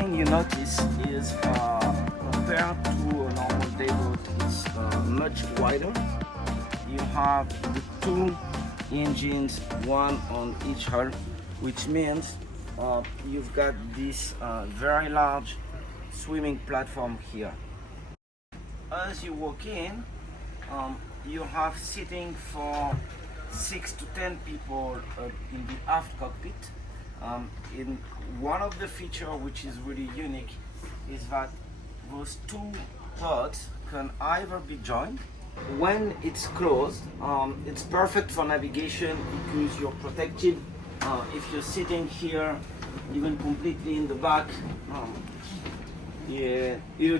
thing you notice is compared to a normal day boat, it's much wider. You have the two engines, one on each hull, which means you've got this very large swimming platform here. As you walk in, you have seating for 6 to 10 people in the aft cockpit. In one of the features which is really unique is that those two pods can either be joined. When it's closed, it's perfect for navigation because you're protected. If you're sitting here, even completely in the back,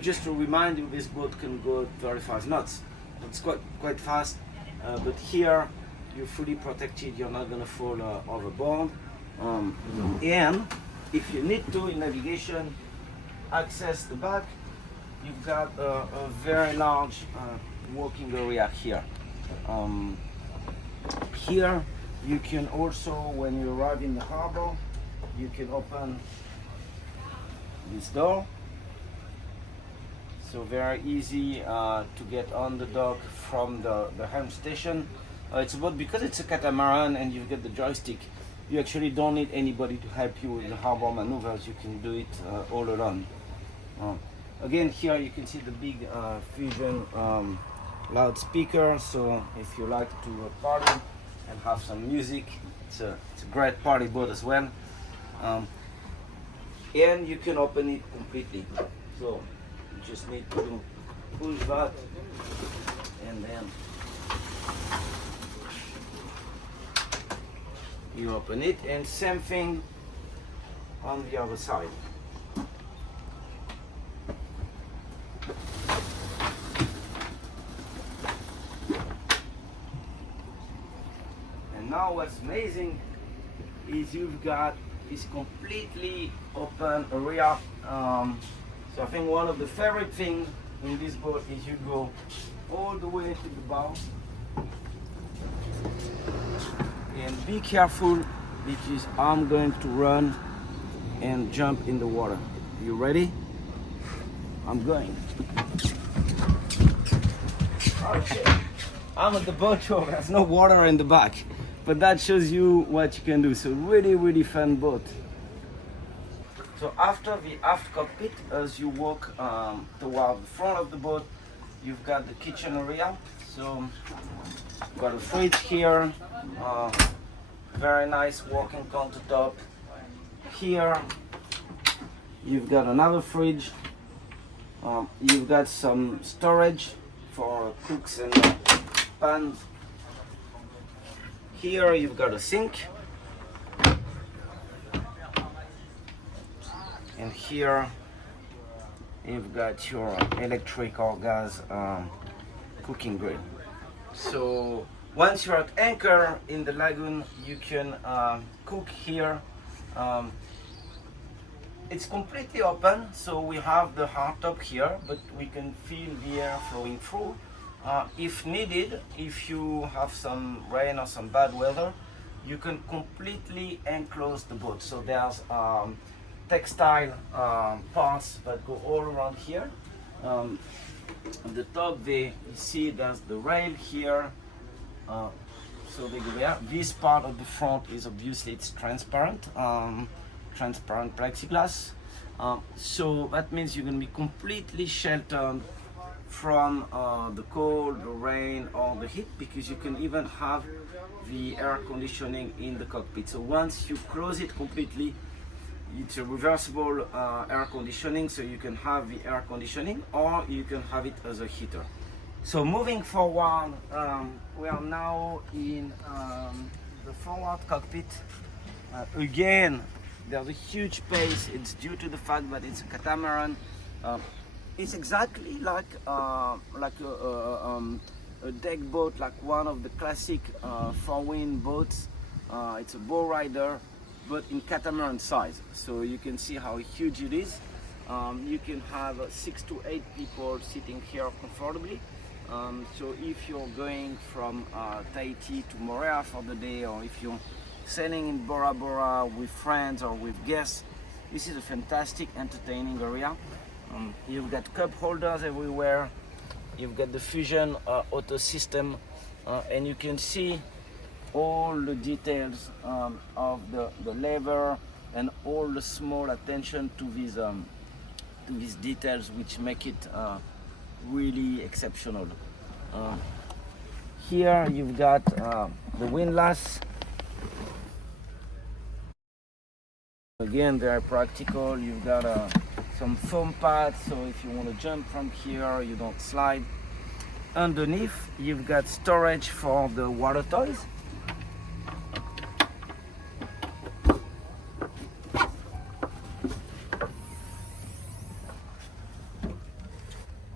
just to remind you, this boat can go 35 knots. It's quite fast, but here you're fully protected. You're not going to fall overboard. And if you need to, in navigation, access the back, you've got a very large walking area here. Here you can also, when you arrive in the harbor, you can open this door. So very easy to get on the dock from the helm station. It's about, because it's a catamaran and you've got the joystick, you actually don't need anybody to help you with the harbor maneuvers. You can do it all alone. Again, here you can see the big Fusion loudspeaker. So if you like to party and have some music, it's a great party boat as well. And you can open it completely. So you just need to push that and then you open it, and same thing on the other side. And now what's amazing is you've got this completely open area. So I think one of the favorite things in this boat is you go all the way to the bow. And be careful because I'm going to run and jump in the water. You ready? I'm going. Okay. I'm at the boat show. There's no water in the back, but that shows you what you can do. So really fun boat. So after the aft cockpit, as you walk toward the front of the boat, you've got the kitchen area. So you've got a fridge here, very nice walking countertop. Here you've got another fridge. You've got some storage for cooks and pans. Here you've got a sink. And here you've got your electric or gas cooking grill. So once you're at anchor in the lagoon, you can cook here. It's completely open, so we have the hardtop here, but we can feel the air flowing through. If needed, if you have some rain or some bad weather, you can completely enclose the boat. So there's textile parts that go all around here. On the top there, you see there's the rail here. So they go there. This part of the front is obviously it's transparent, transparent plexiglass. So that means you're going to be completely sheltered from the cold, the rain, or the heat, because you can even have the air conditioning in the cockpit. So once you close it completely, it's a reversible air conditioning, so you can have the air conditioning or you can have it as a heater. So moving forward, we are now in the forward cockpit. Again, there's a huge space. It's due to the fact that it's a catamaran. It's exactly like a deck boat, like one of the classic Four Winns boats. It's a bowrider, but in catamaran size. So you can see how huge it is. You can have 6 to 8 people sitting here comfortably. So if you're going from Tahiti to Moorea for the day, or if you're sailing in Bora Bora with friends or with guests, This is a fantastic entertaining area. You've got cup holders everywhere. You've got the fusion auto system, and you can see all the details of the lever and all the small attention to these details, which make it really exceptional. Here you've got the windlass. Again, very practical. You've got some foam pads, so if you want to jump from here, you don't slide. Underneath, you've got storage for the water toys.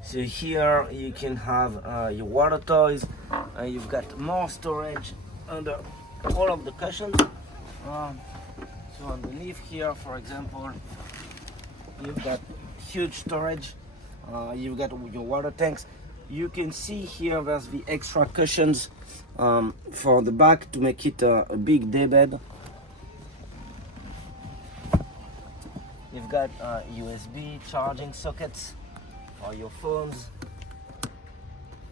So here you can have your water toys. You've got more storage under all of the cushions. So underneath here, for example, you've got huge storage. You've got your water tanks. You can see here there's the extra cushions for the back to make it a big daybed. You've got USB charging sockets for your phones.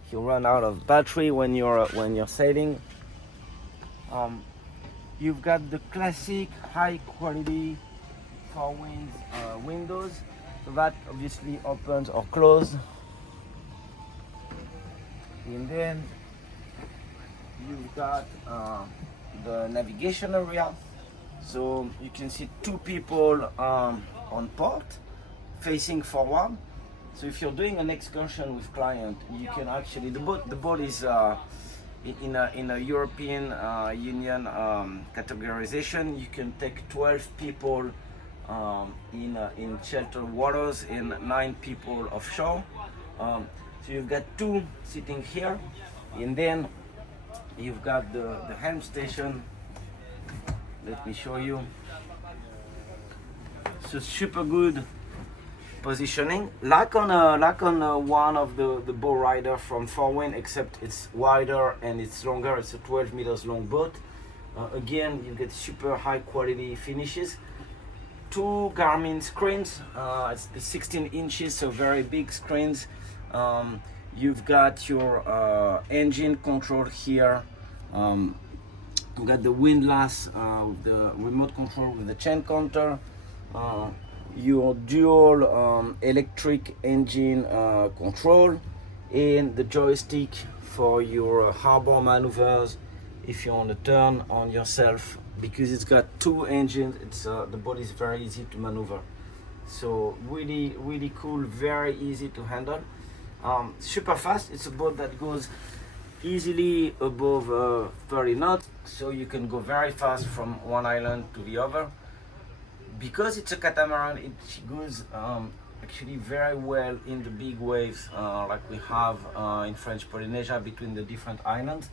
If you run out of battery when you're sailing. You've got the classic high quality Four Winns windows. So that obviously opens or closes. And then you've got the navigation area. So you can see two people on port facing forward. So if you're doing an excursion with client, you can actually, the boat is in a European Union categorization. You can take 12 people in sheltered waters and 9 people offshore. So you've got 2 sitting here, and then you've got the helm station. Let me show you. So super good positioning, like on one of the bowrider from Four Winns, except it's wider and it's longer. It's a 12 meters long boat. Again, you get super high quality finishes. 2 Garmin screens. It's the 16 inches, so very big screens. You've got your engine control here. You've got the windlass, the remote control with the chain counter. Your dual electric engine control, and the joystick for your harbor maneuvers if you want to turn on yourself. Because it's got 2 engines, it's the boat is very easy to maneuver. So really cool, very easy to handle, super fast. It's a boat that goes easily above 30 knots, so you can go very fast from one island to the other. Because it's a catamaran, it goes actually very well in the big waves like we have in French Polynesia between the different islands.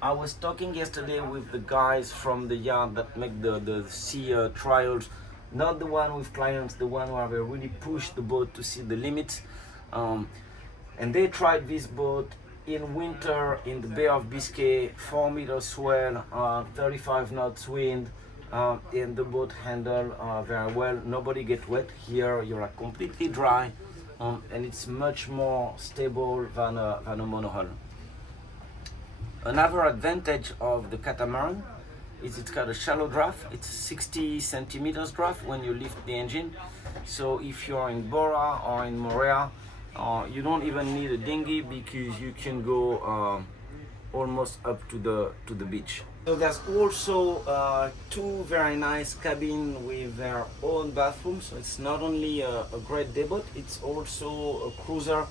I was talking yesterday with the guys from the yard that make the sea trials, not the one with clients, the one where they really push the boat to see the limits. And they tried this boat in winter in the Bay of Biscay, 4 meter swell, 35 knots wind. And the boat handle very well. Nobody get wet here. You're like completely dry, and it's much more stable than a monohull. Another advantage of the catamaran is it's got a shallow draft. It's 60 centimeters draft when you lift the engine. So if you're in Bora or in Moorea, you don't even need a dinghy because you can go almost up to the beach. So there's also 2 very nice cabins with their own bathrooms. So it's not only a great day boat, it's also a cruiser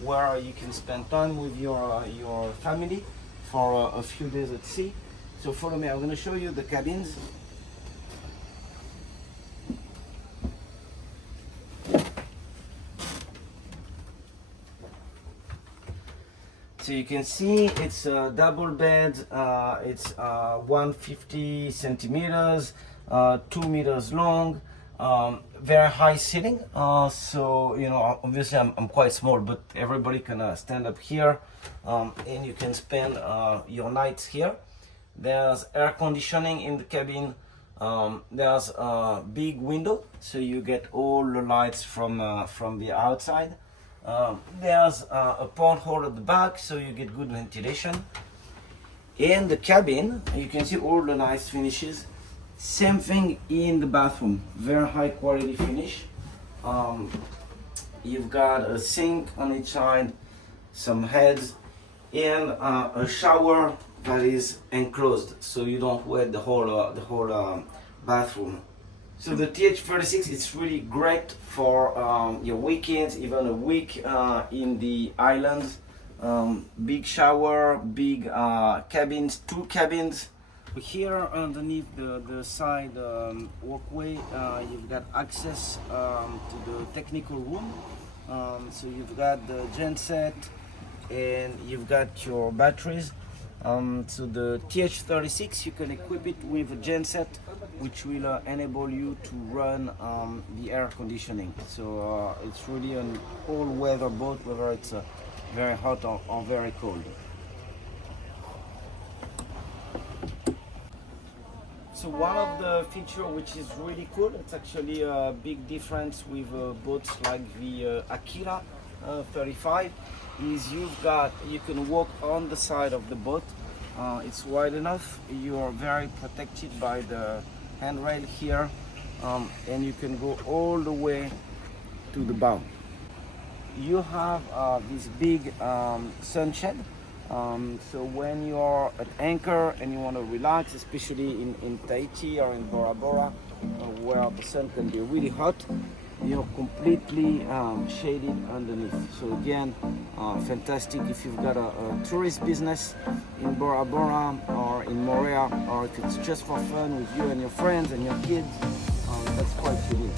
where you can spend time with your family for a few days at sea. So follow me, I'm going to show you the cabins. So you can see it's a double bed, it's 150 centimeters, 2 meters long, very high ceiling. So, you know, obviously I'm quite small, but everybody can stand up here, and you can spend your nights here. There's air conditioning in the cabin, There's a big window, so you get all the lights from the outside. There's a porthole at the back, so you get good ventilation. In the cabin, you can see all the nice finishes. Same thing in the bathroom, very high quality finish. You've got a sink on each side, some heads, and a shower that is enclosed, so you don't wet the whole bathroom. So the TH36 is really great for your weekends, even a week in the islands. Big shower, big cabins, 2 cabins. Here underneath the side walkway, you've got access to the technical room. So you've got the genset and you've got your batteries. So the TH36, you can equip it with a genset which will enable you to run the air conditioning. So it's really an all-weather boat, whether it's very hot or very cold. So one of the features which is really cool, it's actually a big difference with boats like the Akira 35, is you can walk on the side of the boat. It's wide enough, you are very protected by the handrail here, and you can go all the way to the bow. You have this big sunshade. So when you are at anchor and you want to relax, especially in Tahiti or in Bora Bora, where the sun can be really hot, you're completely shaded underneath. So again, fantastic if you've got a tourist business in Bora Bora or in Moorea, or if it's just for fun with you and your friends and your kids, that's quite unique.